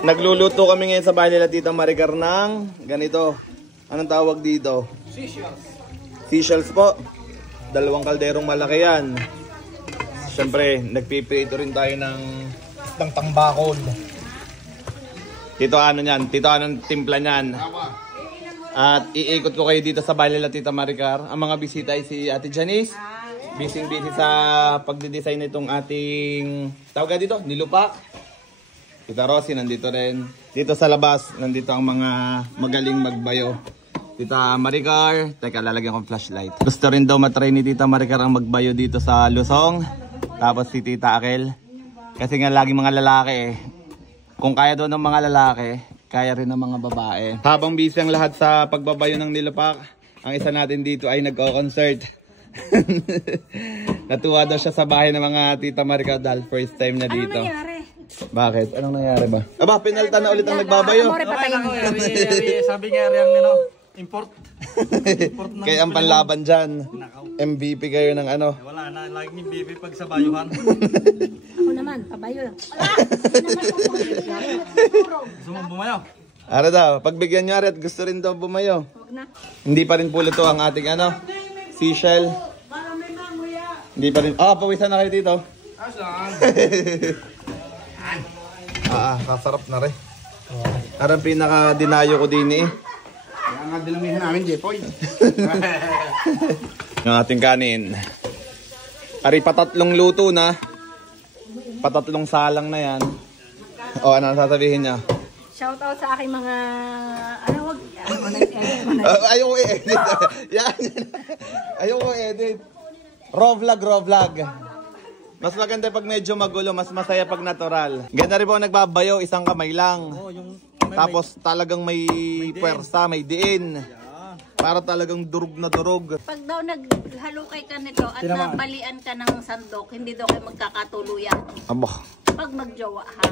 Nagluluto kami ngayon sa bahay nila Tita Maricar ng ganito. Anong tawag dito? Seashells. Seashells po. 2 kalderong malaki yan. Siyempre, nagpiprito rin tayo ng tambakol. Tito ano niyan? Tito anong timpla niyan? At iikot ko kayo dito sa bahay nila Tita Maricar. Ang mga bisita ay si Ate Janice. Busy sa pagdidesign nitong ating tawag dito, nilupak. Tita Rosie nandito rin. Dito sa labas, nandito ang mga magaling magbayo. Tita Maricar, teka lalagyan ko flashlight. Gusto rin daw matry ni Tita Maricar ang magbayo dito sa Luzon. Tapos si Tita Akel. Kasi nga laging mga lalaki eh. Kung kaya daw ng mga lalaki, kaya rin ng mga babae. Habang busy ang lahat sa pagbabayo ng nilupak, ang isa natin dito ay nagko-concert. Natuwa daw siya sa bahay ng mga Tita Maricar dahil first time niya dito. Ano nangyari? Bakit? Anong nangyari ba? Aba, penalta na ulit ang nagbabayo. Sabi nga rin import. Kaya ang panlaban dyan. MVP kayo ng ano? Wala na, laging MVP pag sa bayuhan. Ako naman, pabayo lang. Gusto mo bumayo? Ara daw, pagbigyan nyo at gusto rin daw bumayo. Hindi pa rin pulo to ang ating ano? Seashell. Hindi pa rin. Ah, pawisan na kayo dito. Kasarap na rin. Parang pinaka-dinayo ko din eh. Kaya nga dinamihan namin, Jepoy. Yung ating kanin. Ari, patatlong luto na. Patatlong salang na yan. O, ano sasabihin niya? Shoutout sa aking mga... Ano, wag... Ayoko i-edit. Yan. Ayoko i-edit. Raw vlog. Mas maganda pag medyo magulo, mas masaya pag natural. Ganda rin po nagbabayo, isang kamay lang. Tapos talagang may puwersa, may diin. Para talagang durog na durog. Pag daw naghalukay ka nito at nabalian ka ng sandok, hindi daw kayo magkakatuluyan. Abo. Pag magjowa ha.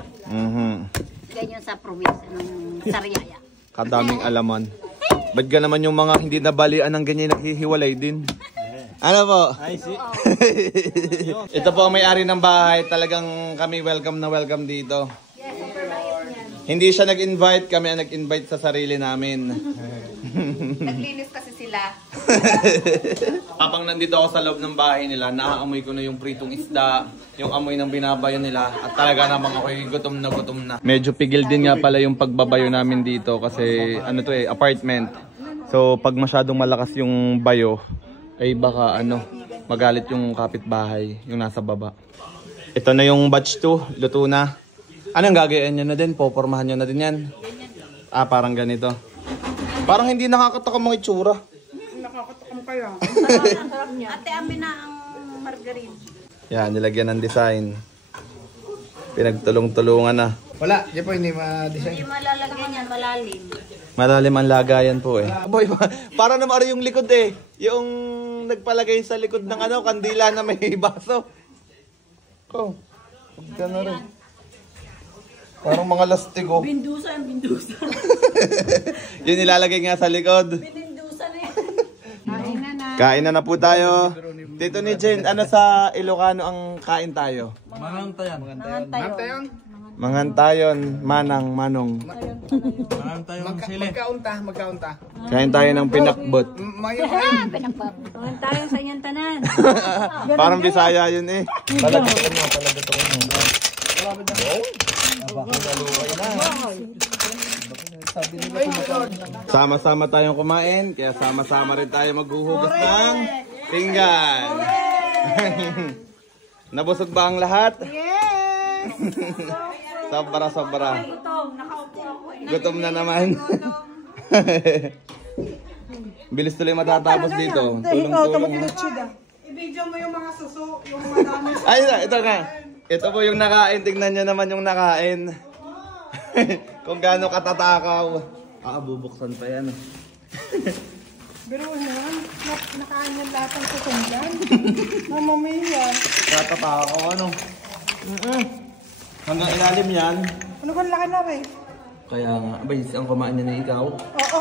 Ganyan sa probinsya ng Sariaya. Kadaming alaman. Ba't ka naman yung mga hindi nabalian ng ganyan naghihiwalay din? Ano po? Ay, si. Ito po ang may-ari ng bahay. Talagang kami welcome na welcome dito. Yes, super bait niyan. Hindi siya nag-invite, kami ang nag-invite sa sarili namin. Naglinis kasi sila. Habang nandito ako sa loob ng bahay nila, naaamoy ko na yung pritong isda, yung amoy ng binabayo nila, at talaga namang ako'y gutom na. Medyo pigil din nga pala yung pagbabayo namin dito kasi ano to eh, apartment. So pag masyadong malakas yung bayo, ay baka ano, magalit yung kapitbahay, yung nasa baba. Ito na yung batch 2, luto na. Anong gagayain nyo na din? Popormahan nyo na din yan? Ah, parang ganito. Parang hindi nakakatakam mga itsura. Nakakatakam kaya. Ate, amin na ang margarine. Yan, nilagyan ng design. Pinagtulong-tulungan na. Wala, Jepoy, hindi ma-design. Hindi malalagyan yan, malalim. Malalim ang lagayan po eh. Boy, para naman yung likod eh. Yung nagpalagay sa likod ng ano, kandila na may baso. Oh, gano'n rin. Parang mga lastigo. Bindusan. Yun nilalagay nga sa likod. Binindusan eh. Kain na po tayo. Dito ni Jen, ano sa Ilocano ang kain tayo? Mangantayon. Mangantayon, manang, manong. Mangantayon sili. Magkaunta. Kain tayo ng pinakbot. Mangan tayo sa inyong tanan. Parang Bisaya yun eh. Talaga to mo. Sama-sama tayong kumain, kaya sama-sama rin tayo maghuhugas ng pinggan. Nabusog ba ang lahat? Yes! Sobra. Gutom na naman. Bilis tuloy matatapos dito. Tulong-tulong. I-video mo yung mga suso, yung madami. Ay, ito nga. Ito po yung nakain. Tignan nyo naman yung nakain. Kung gaano katatakaw. Bubuksan pa yan. Pero yan, nakain yung lahat ng susundan. Mamamiya. Katatakaw ano. Hanggang ilalim yan. Ano ba laki na rin? Kaya nga. Abay, ang kumain niya na ikaw. Oo.